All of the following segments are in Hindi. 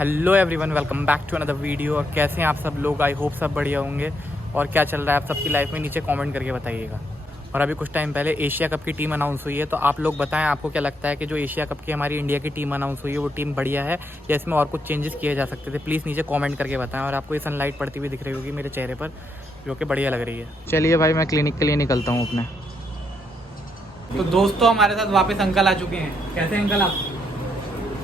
Hello everyone, welcome back to another video. और कैसे हैं आप सब लोग? आई होप सब बढ़िया होंगे। और क्या चल रहा है आप सबकी लाइफ में, नीचे कमेंट करके बताइएगा। और अभी कुछ टाइम पहले एशिया कप की टीम अनाउंस हुई है, तो आप लोग बताएं आपको क्या लगता है कि जो एशिया कप की हमारी इंडिया की टीम अनाउंस हुई है वो टीम बढ़िया है या इसमें और कुछ चेंजेस किए जा सकते थे? प्लीज़ नीचे कॉमेंट करके बताएं। और आपको ये सनलाइट पड़ती हुई दिख रही होगी मेरे चेहरे पर, जो कि बढ़िया लग रही है। चलिए भाई, मैं क्लिनिक के लिए निकलता हूँ अपने। तो दोस्तों, हमारे साथ वापस अंकल आ चुके हैं। कैसे हैं अंकल आप?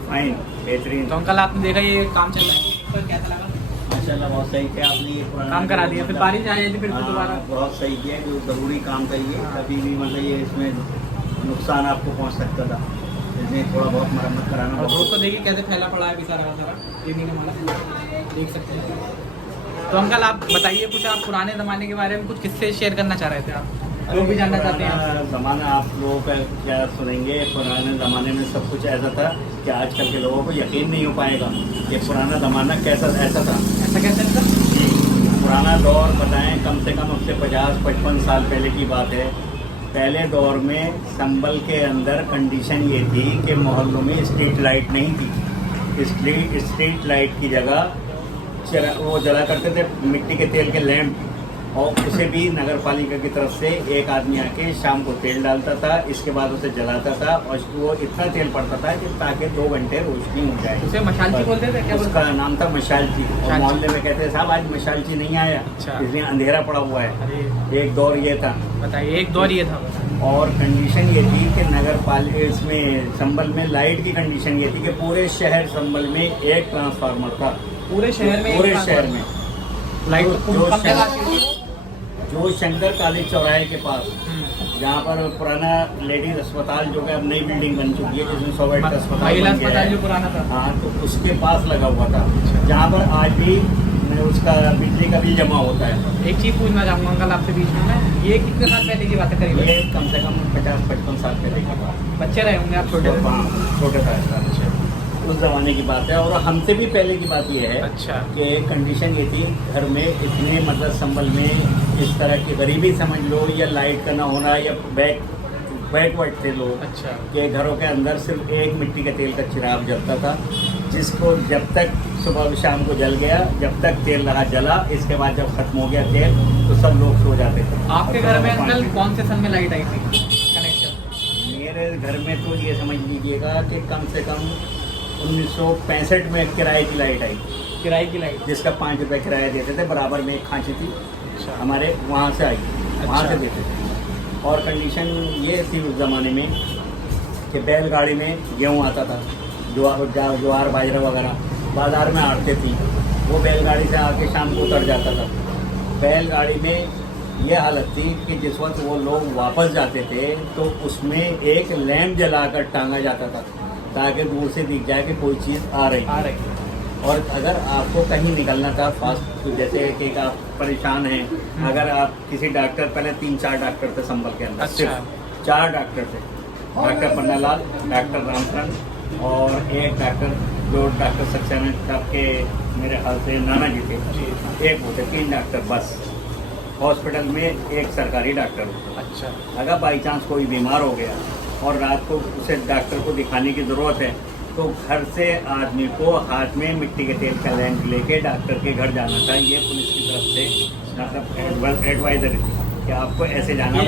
फाइन, बेहतरीन। तो अंकल, आपने देखा ये काम चल रहा है, तो कैसा लगा? माशाल्लाह बहुत सही किया आपने, ये पुराना काम करा दिया, फिर बारिश आ जाती फिर से दोबारा। बहुत सही किया, जो ज़रूरी काम करिए। कभी भी मतलब ये इसमें नुकसान आपको पहुंच सकता था, इसलिए थोड़ा बहुत मरम्मत कराना। और दोस्तों देखिए कैसे फैला पड़ा है अभी सारा का सारा, ये नहीं हमारा, देख सकते हैं। तो अंकल आप बताइए कुछ, आप पुराने ज़माने के बारे में कुछ किस्से शेयर करना चाह रहे थे आप, लोग भी जानना चाहते हैं। ज़माना आप लोगों का क्या सुनेंगे। पुराने ज़माने में सब कुछ ऐसा था कि आजकल के लोगों को यकीन नहीं हो पाएगा कि पुराना ज़माना कैसा ऐसा था। ऐसा कैसे सर? पुराना दौर बताएं, कम से कम अब से 50-55 साल पहले की बात है। पहले दौर में संभल के अंदर कंडीशन ये थी कि मोहल्लों में स्ट्रीट लाइट नहीं थी। स्ट्रीट लाइट की जगह वो जला करते थे मिट्टी के तेल के लैंप, और उसे भी नगर पालिका की तरफ से एक आदमी आके शाम को तेल डालता था, इसके बाद उसे जलाता था, और वो इतना तेल पड़ता था कि ताकि 2 घंटे रोशनी हो जाए। उसे मशालची बोलते थे क्या? उसका नाम था मशालची। और मोहल्ले में कहते साहब आज मशालची नहीं आया, इसलिए अंधेरा पड़ा हुआ है। एक दौर ये था। बताइए, एक दौर ये था। और कंडीशन ये थी कि नगर पालिका इसमें संभल में लाइट की कंडीशन ये थी कि पूरे शहर संभल में एक ट्रांसफार्मर था। पूरे शहर में? पूरे शहर में लाइट जो शंकर कॉलेज चौराहे के पास, जहाँ पर पुराना लेडीज अस्पताल जो कि अब नई बिल्डिंग बन चुकी है, जिसमें सोवेट का अस्पताल बन गया है, जो पुराना था, हाँ, तो उसके पास लगा हुआ था, जहाँ पर आज भी उसका बिजली का बिल जमा होता है। एक चीज़ पूछना चाहूँगा अंकल आपसे बीच में मैं, ये कितने साल पहले की बात है करीब? ये कम से कम 50-55 साल पहले की बात। बच्चे रहे होंगे आप छोटे? हाँ, छोटे था उस ज़माने की बात है। और हमसे भी पहले की बात ये है। अच्छा। कि कंडीशन ये थी, घर में इतने मतलब संभल में इस तरह की गरीबी समझ लो, या लाइट का ना होना, या बैकवर्ड थे लोग। अच्छा। कि घरों के अंदर सिर्फ एक मिट्टी के तेल का चिराग जलता था, जिसको जब तक सुबह शाम को जल गया, जब तक तेल रहा जला, इसके बाद जब खत्म हो गया तेल तो सब लोग सो जाते थे। आपके घर में अंकल कौन से सन में लाइट आई थी कनेक्शन? मेरे घर में तो ये समझ लीजिएगा कि कम से कम 1965 में किराए की लाइट आई। किराए की लाइट? जिसका 5 रुपये किराया देते थे, बराबर में एक खांची थी। अच्छा। हमारे वहाँ से आई, वहाँ अच्छा। से देते थे। और कंडीशन ये थी उस ज़माने में कि बैलगाड़ी में गेहूँ आता था, ज्वार बाजरा वगैरह बाज़ार में आड़ते थी, वो बैलगाड़ी से आके शाम को उतर जाता था। बैलगाड़ी में ये हालत थी कि जिस वक्त वो लोग वापस जाते थे तो उसमें एक लैंप जलाकर टांगा जाता था, ताकि दूर से दिख जाए कि कोई चीज़ आ रही। और अगर आपको कहीं निकलना था फास्ट, तो जैसे कि आप परेशान हैं, अगर आप किसी डॉक्टर, पहले 3-4 डॉक्टर थे संभल के अंदर। अच्छा। सिर्फ 4 डॉक्टर थे, डॉक्टर पन्नालाल, डॉक्टर रामचंद्र, और एक डॉक्टर जो डॉक्टर सक्सेना साहब के मेरे ख्याल से नाना जी थे, एक वो थे। 3 डॉक्टर बस हॉस्पिटल में, एक सरकारी डॉक्टर होता। अच्छा। अगर बाई चांस कोई बीमार हो गया और रात को उसे डॉक्टर को दिखाने की ज़रूरत है, तो घर से आदमी को हाथ में मिट्टी के तेल का लैंप लेके डॉक्टर के घर जाना था। ये पुलिस की तरफ से मतलब एडवाइजरी थी कि आपको ऐसे जाना,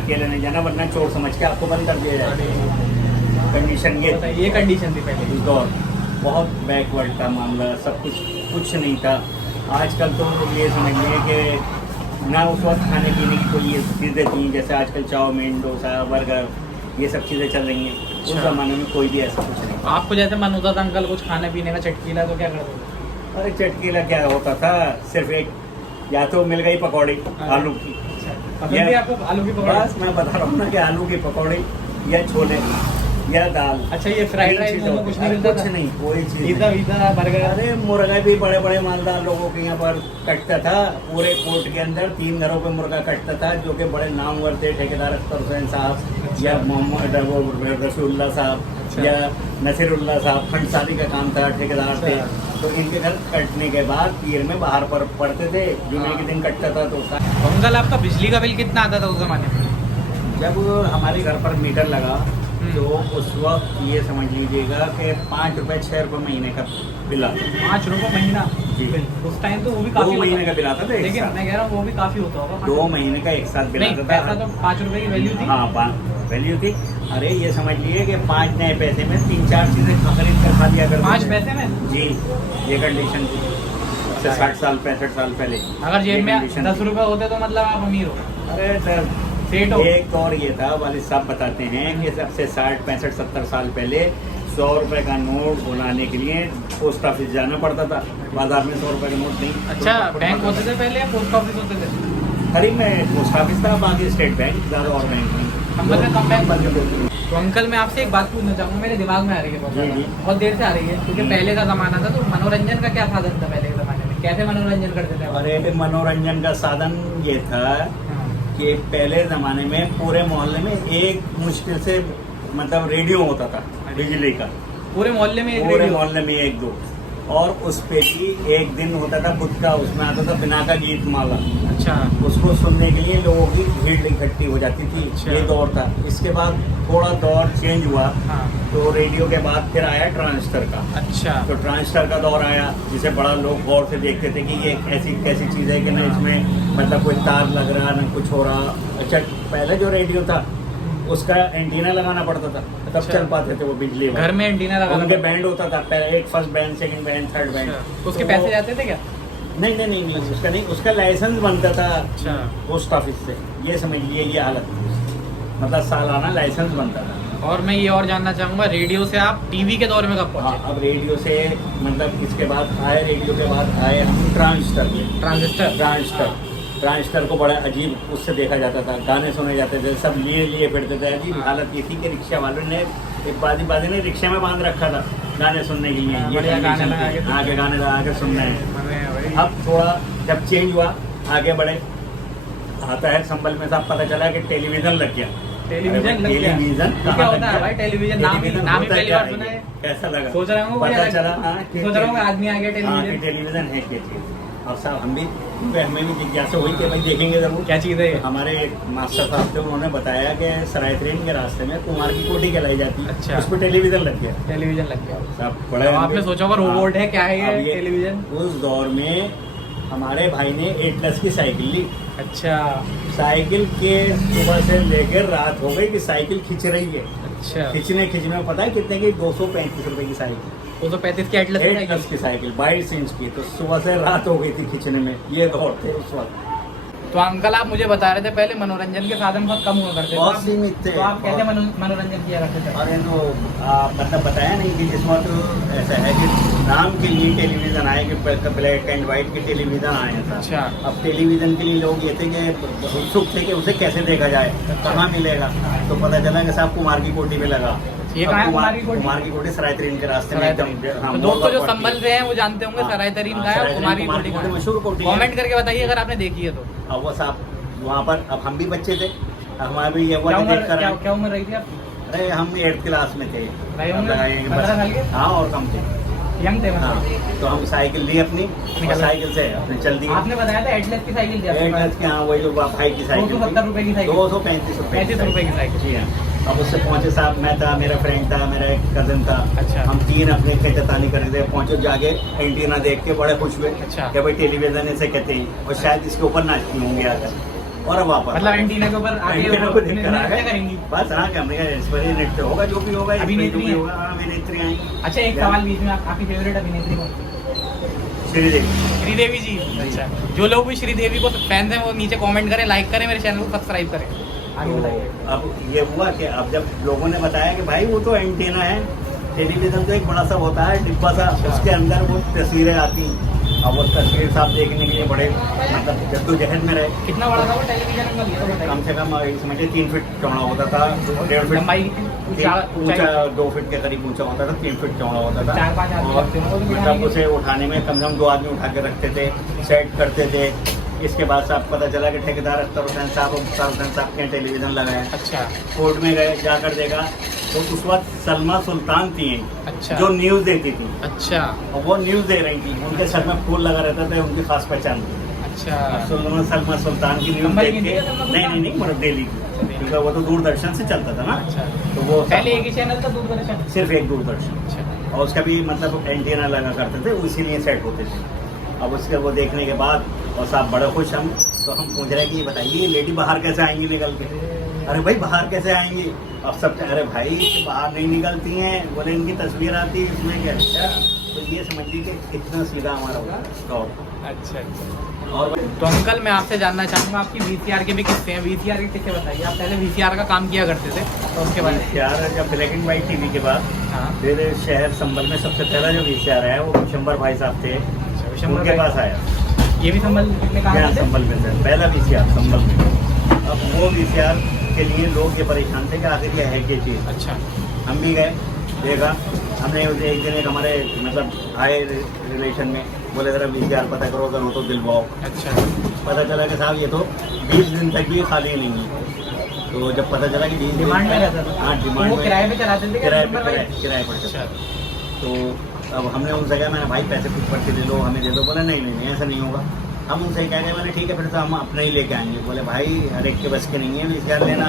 अकेले नहीं जाना, वरना चोर समझ के आपको बंद कर दिया जाएगा। कंडीशन ये कंडीशन थी पहले। उस दौर बहुत बैकवर्ड था मामला, सब कुछ नहीं था। आजकल तो ये समझिए कि ना उस वक्त खाने पीने की कोई ये चीज़ें थी, जैसे आजकल चाउमीन, डोसा, बर्गर, ये सब चीज़ें चल रही हैं। उस ज़माने में कोई भी ऐसा कुछ नहीं। आपको जैसे मन होता था अंकल कुछ खाने पीने का, चटकीला, तो क्या करते थे? अरे चटकीला क्या होता था, सिर्फ एक, या तो मिल गई पकौड़ी आलू की। पसंद है आपको आलू की पकौड़ी? बस मैं बता रहा हूँ ना कि आलू की पकौड़ी, या छोले, या दाल। अच्छा, ये फ्राइड राइस में कुछ नहीं मिलता? कुछ नहीं, कोई चीज़। Pizza, burger? अरे मुर्गा भी बड़े बड़े मालदार लोगों के यहाँ पर कटता था। पूरे कोर्ट के अंदर 3 घरों पे मुर्गा कटता था, जो कि बड़े नामवर थे, ठेकेदार अख्तर हुसैन साहब, या मोहम्मद रसूलुल्लाह साहब, या नसीरुल्लाह साहब। फंडसारी का काम था, ठेकेदार थे। तो इनके घर कटने के बाद पीर में बाहर पर पड़ते थे, जुमे के दिन कटता था। तो अंकल आपका बिजली का बिल कितना आता था उस ज़माने में? जब हमारे घर पर मीटर लगा तो उस वक्त ये समझ लीजिएगा कि 5 रुपये 6 रुपये महीने का बिल आता। 5 रुपये महीना जी। उस टाइम तो वो भी 2 काफी महीने होता का बिल आता था एक लेकिन साथ। मैं कह रहा हूँ वो भी काफी होता होगा। 2 महीने का एक साथ बिल नहीं, आता पैसा था। तो 5 रुपए की वैल्यू थी। हाँ, वैल्यू थी। अरे ये समझ लिए कि 5 नए पैसे में 3-4 चीजें खरीद कर खा लिया कर 5 पैसे में जी। ये कंडीशन थी से 60 साल 65 साल पहले। अगर जेब ये में condition 10 थी। रुपए होते तो मतलब आप अमीर हो। अरे सर, सेठ हो। एक और ये था, वालिद साहब बताते हैं कि सबसे 60 65 70 साल पहले 100 रुपए का नोट बनाने के लिए पोस्ट ऑफिस जाना पड़ता था। बाजार में 100 रुपए का नोट नहीं। अच्छा, बैंक होते थे पहले या पोस्ट ऑफिस होते थे? खरीद में पोस्ट ऑफिस था, बाकी स्टेट बैंक, ज़्यादा और बैंक नहीं। नंबर से कम बैंक बंद कर देते थे। तो अंकल मैं आपसे एक बात पूछना चाहूँगा, मेरे दिमाग में आ रही है बहुत जी, ज़्यादा। जी। बहुत देर से आ रही है क्योंकि जी। पहले का ज़माना था तो मनोरंजन का क्या साधन था पहले के ज़माने में? कैसे मनोरंजन करते थे? अरे मनोरंजन का साधन ये था हाँ। कि पहले ज़माने में पूरे मोहल्ले में एक मुश्किल से मतलब रेडियो होता था बिजली का। पूरे मोहल्ले में एक पूरे रेडियो? मोहल्ले में 1-2, और उस पे भी एक दिन होता था बुध का, उसमें आता था बिना का गीत माला। अच्छा। उसको सुनने के लिए लोगों की भीड़ इकट्ठी हो जाती थी। अच्छा। ये दौर था। इसके बाद थोड़ा दौर चेंज हुआ, हाँ। तो रेडियो के बाद फिर आया ट्रांजिस्टर का। अच्छा। तो ट्रांजिस्टर का दौर आया, जिसे बड़ा लोग गौर से देखते थे कि ये ऐसी कैसी चीज़ है कि ना इसमें मतलब कोई तार लग रहा ना कुछ हो रहा। अच्छा, पहले जो रेडियो था उसका एंटीना लगाना पड़ता था, तब अच्छा। चल पाते थे वो बिजली वाले। घर में एंटीना लगा उनके बैंड होता था, पहले एक first band, second band, third band. तो उसके पैसे जाते थे क्या? नहीं, उसका नहीं, उसका लाइसेंस बनता था अच्छा। पोस्ट ऑफिस से। ये समझ लिए ये हालत थी उसकी। मतलब सालाना लाइसेंस बनता था। और मैं ये और जानना चाहूँगा, रेडियो से आप टीवी के दौर में कब हाँ, पहुँचे? अब रेडियो से मतलब इसके बाद आए, रेडियो के बाद आए हम ट्रांजिस्टर में। ट्रांजिस्टर को बड़ा अजीब उससे देखा जाता था, गाने सुने जाते थे, सब लिए फिरते थे। अजीब हालत ये थी कि रिक्शा वालों ने, एक बाजी ने रिक्शा में बांध रखा था गाने सुनने के लिए। ये बढ़िया गाने लगा के आगे गाने लगा के सुनना है। हमें अब थोड़ा जब चेंज हुआ, आगे बढ़े, आता है संभल में साहब पता चला कि टेलीविजन लग गया। टेलीविजन लग गया? टेलीविजन ये क्या होता है भाई? टेलीविजन नाम ही होता पहली क्या बार सुना है। कैसा लगा? सोच रहा हूँ पता चला। हाँ, सोच रहा हूँ आदमी आ गया हाँ, कि टेलीविजन। टेलीविजन है क्या चीज़। अब साहब हमें भी जिज्ञासा हुई कि भाई देखेंगे जरूर क्या चीज़ है ये? हमारे एक मास्टर साहब थे, उन्होंने बताया कि सरायतरीन के रास्ते में कुमार की कोठी कहलाई जाती है। अच्छा। उस पर टेलीविजन लग गया। टेलीविजन लग गया। साहब अब बड़ा आपने सोचा होगा रोबोट है, क्या है अब ये टेलीविजन? उस दौर में हमारे भाई ने एटलस की साइकिल ली। अच्छा। साइकिल के सुबह से लेकर रात हो गई कि साइकिल खींच रही है। अच्छा। खींचने पता है कितने की? 235 रुपए की साइकिल। 235 की एटलस एटलस की साइकिल 22 इंच की। तो सुबह से रात हो गई थी खींचने में। ये दौर थे उस वक्त। तो अंकल आप मुझे बता रहे थे पहले मनोरंजन के साधन बहुत कम हुआ करते थे। बहुत सीमित थे। तो आप कैसे मनोरंजन किया करते थे? अरे तो मतलब बताया नहीं कि जिस वक्त ऐसा है कि नाम के लिए टेलीविजन आए, कि ब्लैक एंड व्हाइट के टेलीविजन आए था। अच्छा। अब टेलीविजन के लिए लोग ये थे कि उत्सुक थे कि उसे कैसे देखा जाए, कहाँ मिलेगा। तो पता चला कि साहब कुमार की कोठी में लगा। ये कहाँ है कुमार की कोठी? कुमार की कोठी सरायतरीन के रास्ते में सरायतरीन। एकदम। हाँ, तो दोस्तों जो मोड़ पर संभल पड़ती से हैं वो जानते होंगे हाँ, सरायतरीन हाँ, का है और सरायतरीन कुमार की कुमार कोठी की का कोठी है। मशहूर कोठी है। कमेंट करके बताइए अगर आपने देखी है तो। अब वो साहब वहाँ पर, अब हम भी बच्चे थे, हमारे भी ये क्या वो उम्र देख कर क्या उम्र रही थी आपकी? अरे हम 8th क्लास में थे। भाई उम्र लगाइए 15 साल के? हाँ, और कम थे। यंग थे हाँ, मतलब। तो हम साइकिल ली अपनी, और साइकिल से अपने चल दिए। आपने बताया था एटलस की साइकिल थी आपके पास? एटलस की, हाँ, वही जो भाई की साइकिल 270 रुपए की साइकिल? 235 रुपए 35 रुपए की साइकिल। जी हाँ। अब उससे पहुँचे साहब, मैं था, मेरा फ्रेंड था, मेरा एक कजन था। अच्छा। हम तीन अपने खेततानी कर रहे थे। पहुँचे, जाके एंटीना देख के बड़े खुश हुए। अच्छा। कि भाई टेलीविजन इसे कहते हैं, और शायद इसके ऊपर नाचती होंगे आकर। और अब वापस मतलब एंटीना के ऊपर आके एंटीना को देख कर आ नृत्य गए। करेंगी? बस हाँ, कि हमने कहा इस पर ही नृत्य होगा, जो भी होगा, इस पर ही अभिनेत्री जो भी है? होगा। हाँ, अभिनेत्री आएंगी। अच्छा, एक सवाल बीच में, आपकी फेवरेट अभिनेत्री कौन? श्रीदेवी। श्रीदेवी जी। अच्छा, जो लोग भी श्रीदेवी को फैंस हैं वो नीचे कमेंट करें, लाइक करें, मेरे चैनल को सब्सक्राइब करें। आगे तो बताइए। अब ये हुआ कि अब जब लोगों ने बताया कि भाई वो तो एंटीना है, टेलीविजन तो एक बड़ा सा होता है डिब्बा सा, उसके अंदर वो तस्वीरें आती। अब वो तस्वीर साहब देखने के लिए बड़े मतलब जद्दोजहद में रहे। कितना बड़ा था वो टेलीविजन अंकल, ये तो बताइए। कम से कम समझिए 3 फीट चौड़ा होता था, 1.5 फीट लंबाई ऊंचा, 2 फीट के करीब ऊंचा होता था, 3 फीट चौड़ा होता था। 4-5 आदमी और रखते थे, वो भी मतलब बिठाएंगे। उसे उठाने में कम से कम 2 आदमी उठा के रखते थे, सेट करते थे। इसके बाद साहब पता चला कि ठेकेदार अख्तर हुसैन साहब के टेलीविजन लगाए। अच्छा। कोर्ट में गए, जाकर देखा तो उस वक्त सलमा सुल्तान थी अच्छा। जो न्यूज़ देती थी। अच्छा। और वो न्यूज़ दे रही थी, उनके सर में फूल लगा रहता था, उनकी खास पहचान थी। अच्छा। सलमा सुल्तान की न्यूज़ कंबल देख की के, नहीं है सलमा सुल्तान? नहीं मतलब डेली की, क्योंकि वो तो दूरदर्शन से चलता था ना। अच्छा। तो वो पहले एक ही चैनल था दूरदर्शन? सिर्फ एक दूरदर्शन, अच्छा। और उसका भी मतलब एंटीना लगा करते थे, इसीलिए सेट होते थे। अब उसके वो देखने के बाद और साहब बड़े खुश हम, तो हम पूछ रहे हैं कि ये बताइए लेडी बाहर कैसे आएंगी निकल के। अरे भाई बाहर कैसे आएंगी? अब सब अरे भाई बाहर नहीं निकलती हैं, बोले इनकी तस्वीर आती है इसमें क्या। तो ये समझ लीजिए कितना सीधा हमारा होगा स्टॉप। अच्छा। और तो अंकल मैं आपसे जानना चाहूँगा आपकी वीसीआर के भी किस्से हैं, वीसीआर के किस्से बताइए। आप पहले वीसीआर का काम किया करते थे तो उसके बारे में। VCR जब ब्लैक एंड वाइट टीवी के बाद हाँ। फिर शहर संभल में सबसे पहला जो VCR है वो विशंबर भाई साहब थे, विशंबर उनके भाई। पास आया। ये भी संभल में काम क्या करते थे? संभल में से पहला VCR संभल में। अब वो VCR के लिए लोग ये परेशान थे कि आखिर ये है क्या चीज़। अच्छा। हम भी गए, देखा, हमने उसे एक दिन एक हमारे मतलब आए रिलेशन में, बोले ज़रा VCR पता करो, अगर हो तो दिलवाओ। अच्छा। पता चला कि साहब ये तो 20 दिन तक भी खाली नहीं है। तो जब पता चला कि 20 दिन डिमांड में रहता था? हाँ तो डिमांड वो में, किराए पे चलाते थे क्या किराए विशंबर पे भाई? किराए पर चलता। अच्छा। तो अब हमने उनसे कहा, मैंने भाई पैसे कुछ पड़ के दे दो, हमें दे दो। बोले नहीं ऐसा नहीं होगा। हम उनसे क्या कहें, मैंने ठीक है फिर तो हम अपने ही लेके आएंगे। बोले भाई हर एक के बस के नहीं है VCR लेना।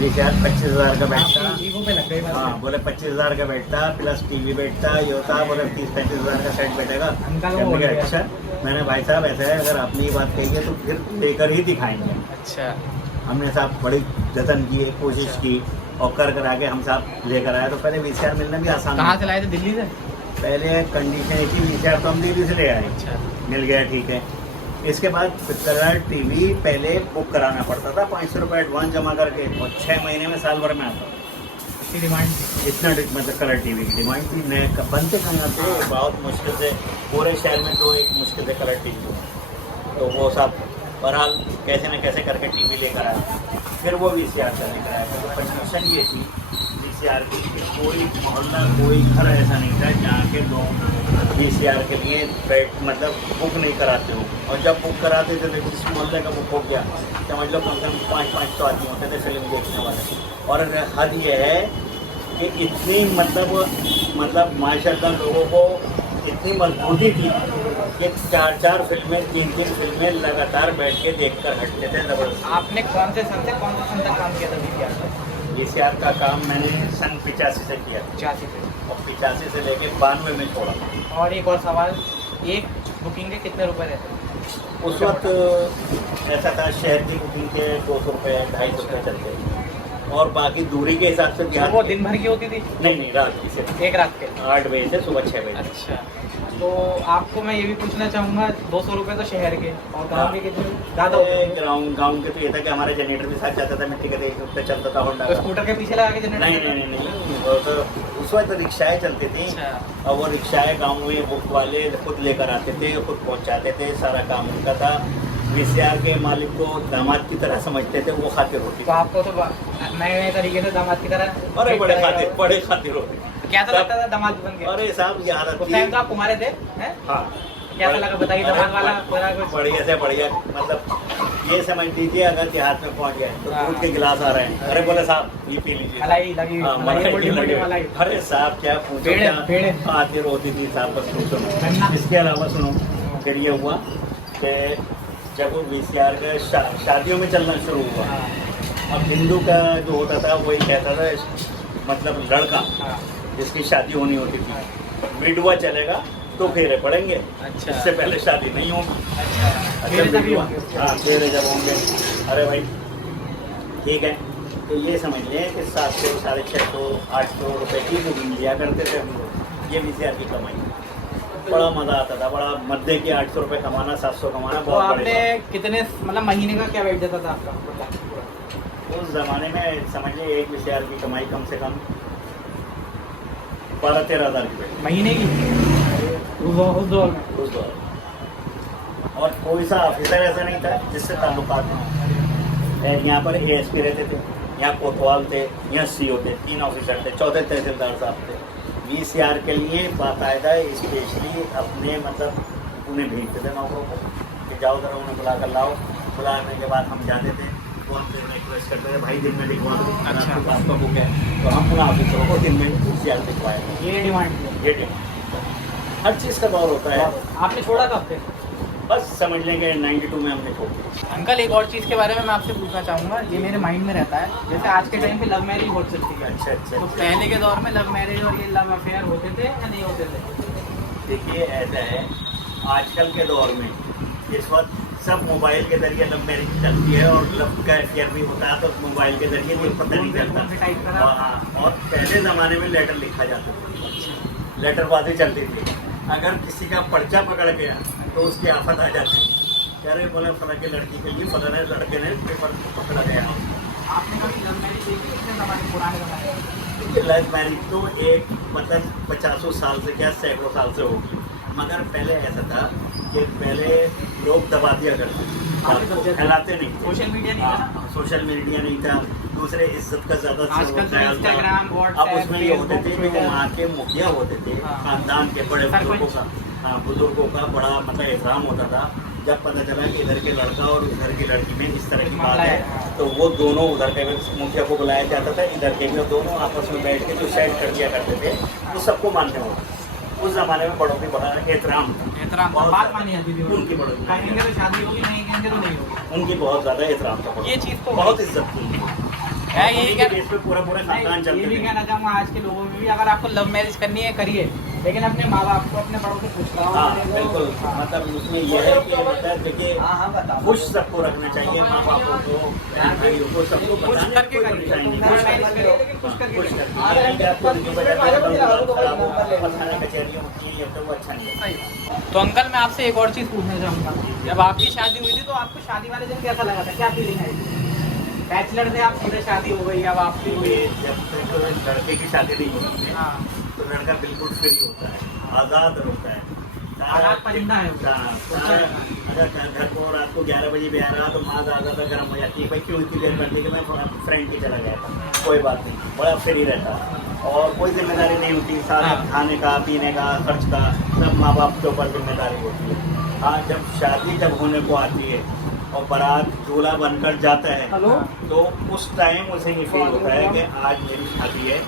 VCR 25,000 का बैठता। ईगो पे लग गई बात। हाँ बोले 25,000 का बैठता प्लस टीवी बैठता, ये होता। बोले 30-35,000 का सेट बैठेगा। अंकल वो हमने कहा बोल अच्छा। मैंने भाई साहब ऐसा है, अगर आपने ये बात कही है तो फिर लेकर ही दिखाएंगे। अच्छा। हमने साहब बड़ी जतन की, कोशिश की, और कर आके हम साहब लेकर आए। तो पहले VCR मिलना भी आसान कहाँ था। से लाए थे? दिल्ली से? पहले कंडीशन एक ही VCR तो हम दिल्ली से ले आए, अच्छा। मिल गया ठीक है। इसके बाद कलर टीवी पहले बुक कराना पड़ता था, 500 रुपये एडवांस जमा करके, और 6 महीने में साल भर में आता था। इसकी डिमांड? इतना मतलब कलर टीवी की डिमांड थी। नए बनते कहाँ थे, बहुत मुश्किल से पूरे शहर में तो एक मुश्किल से कलर टीवी हुआ। तो वो सब बहरहाल कैसे न कैसे करके टीवी लेकर आया। फिर वो VCR का लेकर आया। तो कंडीशन ये थी VCR की, कोई मोहल्ला कोई घर ऐसा नहीं था जहाँ के लोग VCR के लिए मतलब बुक नहीं कराते हो। और जब बुक कराते थे तो जिस मोहल्ले का बुक हो गया, समझ लो कम से कम 5-5 तो आदमी होते थे फिल्म देखने वाले। और हद ये है कि इतनी मतलब माशाल्लाह लोगों को इतनी मजबूती थी कि 4-4 फिल्में 3-3 फिल्में लगातार बैठ के देखकर हटते थे। जबरदस्त। आपने कौन से सन से कौन से सन तक काम किया था VCR का? VCR का काम मैंने सन 85 से किया, 85 से। और 85 से लेके 92 में छोड़ा। और एक और सवाल, एक बुकिंग के कितने रुपए रहते हैं? उस वक्त ऐसा था, शहर की बुकिंग के 200 रुपये 250 रुपये चलते थे, और बाकी दूरी के हिसाब से तो ध्यान वो दिन भर की होती थी? नहीं रात की सिर्फ एक रात के? 8 बजे से सुबह 6 बजे। अच्छा। तो आपको मैं ये भी पूछना चाहूँगा, 200 रुपये तो शहर के, और गाँव के कितने ज़्यादा होते हैं? गाँव के तो ये था कि हमारा जनरेटर भी साथ जाता था, मिट्टी का तेल पे चलता था होंडा तो का। स्कूटर के पीछे लगा के जनरेटर? नहीं वो तो उस वक्त रिक्शाएँ चलती थी। अच्छा। और वो रिक्शाएँ गाँव में बुक वाले खुद लेकर आते थे, खुद पहुँचाते थे, सारा काम उनका था। VCR के मालिक को दामाद की तरह समझते थे, वो खातिर होती तो आपको तो नए तरीके से दामाद की तरह? अरे बड़े खातिर होते। कैसा लगता था दामाद बन के? अरे साहब ये हालत उस थी। टाइम तो आप कुमारे थे हैं? हाँ कैसा लगा बताइए, दामाद वाला पूरा कुछ? बढ़िया से बढ़िया, मतलब ये समझ लीजिए अगर देहात में पहुंच गए तो हाँ। दूध के गिलास आ रहे हैं, अरे बोले साहब ये पी लीजिए। मलाई लगी, हाँ, मलाई मलाई मोटी मोटी लगी। मलाई। अरे साहब क्या पूछो, पेड़े, क्या पेड़े। खातिर होती थी साहब, बस गन्ना। सुनो। इसके अलावा सुनो, फिर ये हुआ कि जब वो VCR का शादियों में चलना शुरू हुआ। हाँ। अब हिंदू का जो होता था वही कहता था, मतलब लड़का हाँ। जिसकी शादी होनी होती थी, विधवा चलेगा तो फेरे पड़ेंगे, अच्छा। इससे पहले शादी नहीं होगी। अच्छा। फेरे तभी विधवा, होंगे। हाँ फेरे जब होंगे। अरे भाई ठीक है, तो ये समझ लें कि 700, 650, 800 रुपये की बुकिंग लिया करते थे हम लोग। ये VCR की कमाई, बड़ा मज़ा आता था, बड़ा मध्य की 800 रुपये कमाना, 700 कमाना तो बहुत आपने बड़े। कितने मतलब महीने का क्या वेट देता था आपका? उस ज़माने में समझिए एक VCR की कमाई कम से कम 12-13 हज़ार की बैठी महीने की? उस दौर में? उस दौर। और कोई सा ऑफिसर ऐसा नहीं था जिससे ताल्लुकात नहीं। यहाँ पर ASP रहते थे, यहाँ कोतवाल थे, यहाँ CO थे, 3 ऑफिसर थे, 14 तहसीलदार साहब थे। VCR के लिए बाकायदा स्पेशली अपने मतलब उन्हें भेजते थे नौकरों को कि जाओ जरा उन्हें बुला कर लाओ। बुलाने के बाद हम जाते थे, तो हम फिर रिक्वेस्ट करते थे भाई दिन में लिखवा दो, अगर अच्छा। आपके पास का बुक है तो हम पुनः ऑफिसरों को दिन में VCR दिखवाएंगे। ये डिमांड थी? ये डिमांड, हर चीज़ का दौर होता है। आपने छोड़ा कब फिर? बस समझ लेंगे 92 में हमने छोड़ दिया। अंकल एक और चीज़ के बारे में मैं आपसे पूछना चाहूँगा, ये मेरे माइंड में रहता है, जैसे आज के टाइम पे लव मैरिज बहुत चलती है। अच्छा। तो पहले के दौर में लव मैरिज और ये लव अफेयर होते थे या नहीं होते थे? देखिए ऐसा है, आजकल के दौर में इस वक्त सब मोबाइल के जरिए लव मैरिज चलती है और लव का अफेयर भी होता है, तो मोबाइल के जरिए ये पता नहीं चलता। और पहले ज़माने में लेटर लिखा जाता था, लेटरबाजी चलती थी। अगर किसी का पर्चा पकड़ गया तो उसकी आफत आ जाती है, कह रहे बोले फला की लड़की के लिए फला लड़के ने पेपर पकड़ा गया। आपने कभी लव मैरिज देखी इतने ज़माने पुराने ज़माने में? लव मैरिज तो एक मतलब 50 साल से क्या सैकड़ों साल से होगी, मगर पहले ऐसा था कि पहले लोग दबा दिया करते, फैलाते नहीं थे। सोशल मीडिया नहीं था। सोशल मीडिया नहीं था, दूसरे इज्जत का ज़्यादा आजकल तो इंस्टाग्राम, अब व्हाट्सएप, उसमें ये होते थे कि वहाँ के मुखिया होते थे, हाँ। खानदान के बड़े बुजुर्गों का, हाँ बुजुर्गों का बड़ा मतलब एहतराम होता था। जब पता चला कि इधर के लड़का और इधर की लड़की में इस तरह की बात है, तो वो दोनों उधर के मुखिया को बुलाया जाता था, इधर के भी, और दोनों आपस में बैठ के जो सेट कर दिया करते थे वो सबको मानते होते। उस जमाने में बड़ों की बड़ा एहतराम था, बात मानी जाती थी उनकी बड़ों की, कहेंगे तो शादी होगी, नहीं कहेंगे तो नहीं होगी। उनकी बहुत ज़्यादा एहतराम था, ये चीज़ तो बहुत इज्जत थी। है यही क्या देश पे पूरा खानदान ये चलते भी थे। कहना चाहूँगा आज के लोगों में भी, अगर आपको लव मैरिज करनी है करिए, लेकिन अपने माँ बाप को, अपने बड़ों को पूछ रहा हाँ बिल्कुल, मतलब उसमें यह है कि मतलब देखिए खुश सबको रखना चाहिए, माँ बापों को, बहन भाइयों को, सबको कुछ बताने करके कोई करिए, परेशानी नहीं। लव मैरिज करिए लेकिन कुछ करके खुश करिए। करके आपको उनकी वजह से खराब हो, पथाना कचहरियाँ होती हैं, तो वो अच्छा नहीं है। तो अंकल मैं आपसे एक और चीज़ पूछना चाहूँगा, जब आपकी शादी हुई थी तो आपको शादी वाले दिन कैसा लगा था, क्या फीलिंग आई? बैचलर थे आप, सीधे शादी हो गई, अब आपकी हुई। जब तक लड़के की शादी नहीं होती है हाँ, तो लड़का बिल्कुल फ्री होता है, आज़ाद होता है, आज़ाद परिंदा है वो। अगर घर को रात को 11 बजे भी आ रहा तो माँ ज़्यादा गर्म हो जाती है, भाई क्यों इतनी देर करती है कि मैं फ्रेंड के चला गया था, कोई बात नहीं, बड़ा फ्री रहता है और कोई जिम्मेदारी नहीं होती, सारा खाने का, पीने का, खर्च का सब माँ बाप के ऊपर जिम्मेदारी होती है। हाँ, जब शादी जब होने को आती है और बारात दूल्हा बनकर जाता है तो उस टाइम उसे ये फील होता है कि आज मेरी शादी है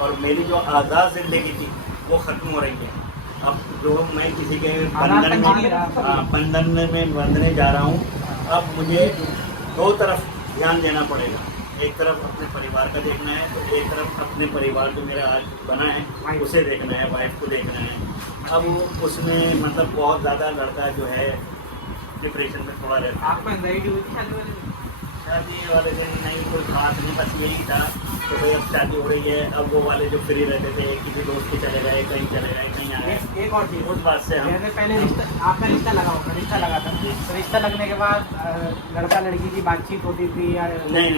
और मेरी जो आज़ाद ज़िंदगी थी वो ख़त्म हो रही है। अब जो मैं किसी के बंधन में बंधने जा रहा हूँ, अब मुझे दो तरफ ध्यान देना पड़ेगा, एक तरफ अपने परिवार का देखना है, तो एक तरफ अपने परिवार जो मेरा आज बना है उसे देखना है, वाइफ को देखना है। अब उसमें मतलब बहुत ज़्यादा लड़का जो है डिप्रेशन में थोड़ा रहता है। आपको एंजाइटी हुई थी शादी वाले दिन? नहीं, कोई खास नहीं, बस यही था कि भाई अब शादी हो रही है, अब वो वाले जो फ्री रहते थे किसी दोस्त के चले गए, कहीं चले गए, कहीं आए। एक और चीज़, उस बात से हम जैसे पहले रिश्ता, आपका रिश्ता लगा होगा, रिश्ता लगा था, तो रिश्ता लगने के बाद लड़का लड़की की बातचीत होती थी या नहीं,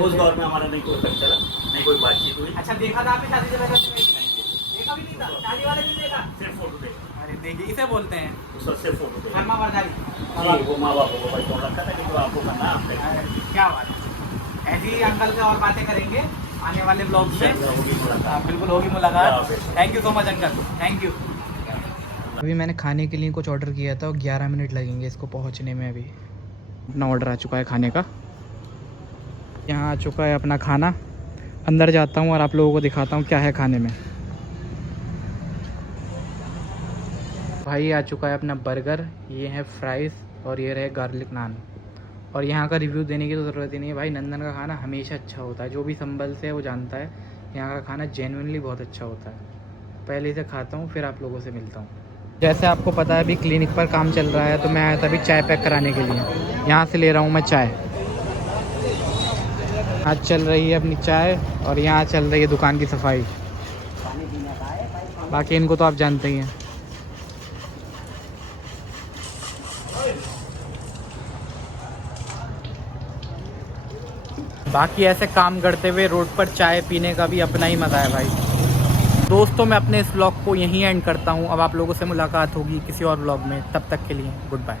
उस दौर में हमारा नहीं कोई पता चला, नहीं कोई बातचीत हुई। अच्छा, देखा था आपने शादी से पहले? देखा भी नहीं था, शादी वाले दिन देखा, सिर्फ फोटो देखा। अरे देखिए, इसे बोलते हैं उसका सिर्फ फोटो देखा शर्मा बरदारी। जी, वो माँ बापों को भाई फोन रखा था कि जो आपको करना है आप करें। क्या बात है, ऐसी ही अंकल से और बातें करेंगे आने वाले ब्लॉग में। होगी मुलाकात। बिल्कुल होगी मुलाकात। Thank you so much uncle, thank you. अभी मैंने खाने के लिए कुछ ऑर्डर किया था और 11 मिनट लगेंगे इसको पहुंचने में। अभी अपना ऑर्डर आ चुका है खाने का, यहाँ आ चुका है अपना खाना। अंदर जाता हूँ और आप लोगों को दिखाता हूँ क्या है खाने में। भाई आ चुका है अपना बर्गर, ये है फ्राइज़ और ये रहे गार्लिक नान। और यहाँ का रिव्यू देने की तो ज़रूरत ही नहीं है भाई, नंदन का खाना हमेशा अच्छा होता है। जो भी संभल से है वो जानता है, यहाँ का खाना जेन्युइनली बहुत अच्छा होता है। पहले इसे खाता हूँ फिर आप लोगों से मिलता हूँ। जैसे आपको पता है अभी क्लिनिक पर काम चल रहा है, तो मैं आया था अभी चाय पैक कराने के लिए। यहाँ से ले रहा हूँ मैं चाय। आज चल रही है अपनी चाय और यहाँ चल रही है दुकान की सफाई। बाकी इनको तो आप जानते ही हैं। बाकी ऐसे काम करते हुए रोड पर चाय पीने का भी अपना ही मज़ा है भाई। दोस्तों, मैं अपने इस व्लॉग को यहीं एंड करता हूँ। अब आप लोगों से मुलाकात होगी किसी और व्लॉग में, तब तक के लिए गुड बाय।